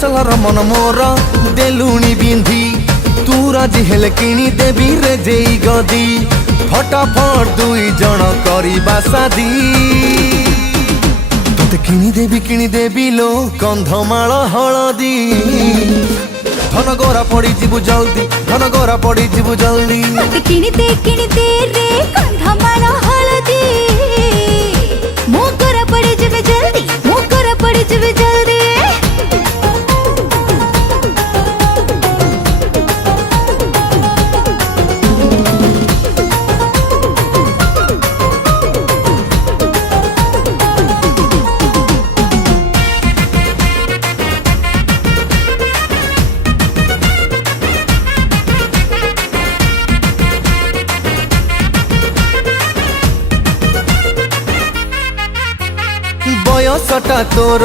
चलर मन मोर देलुणी बिंधी तू राजी हेले किणी देवी रे जेई गदी फटाफट दुई जण करिबा शादी तोते किणी देवी लो कंधमाल हलदी धन गोरा पड़ी जीवु जल्दी धन गोरा पड़ी जीवु जल्दी किणी दे रे कंधमाल हलदी मो गोरा पड़ी जीवे जल्दी मो गोरा पड़ी जीवे जल्दी बयसटा तोर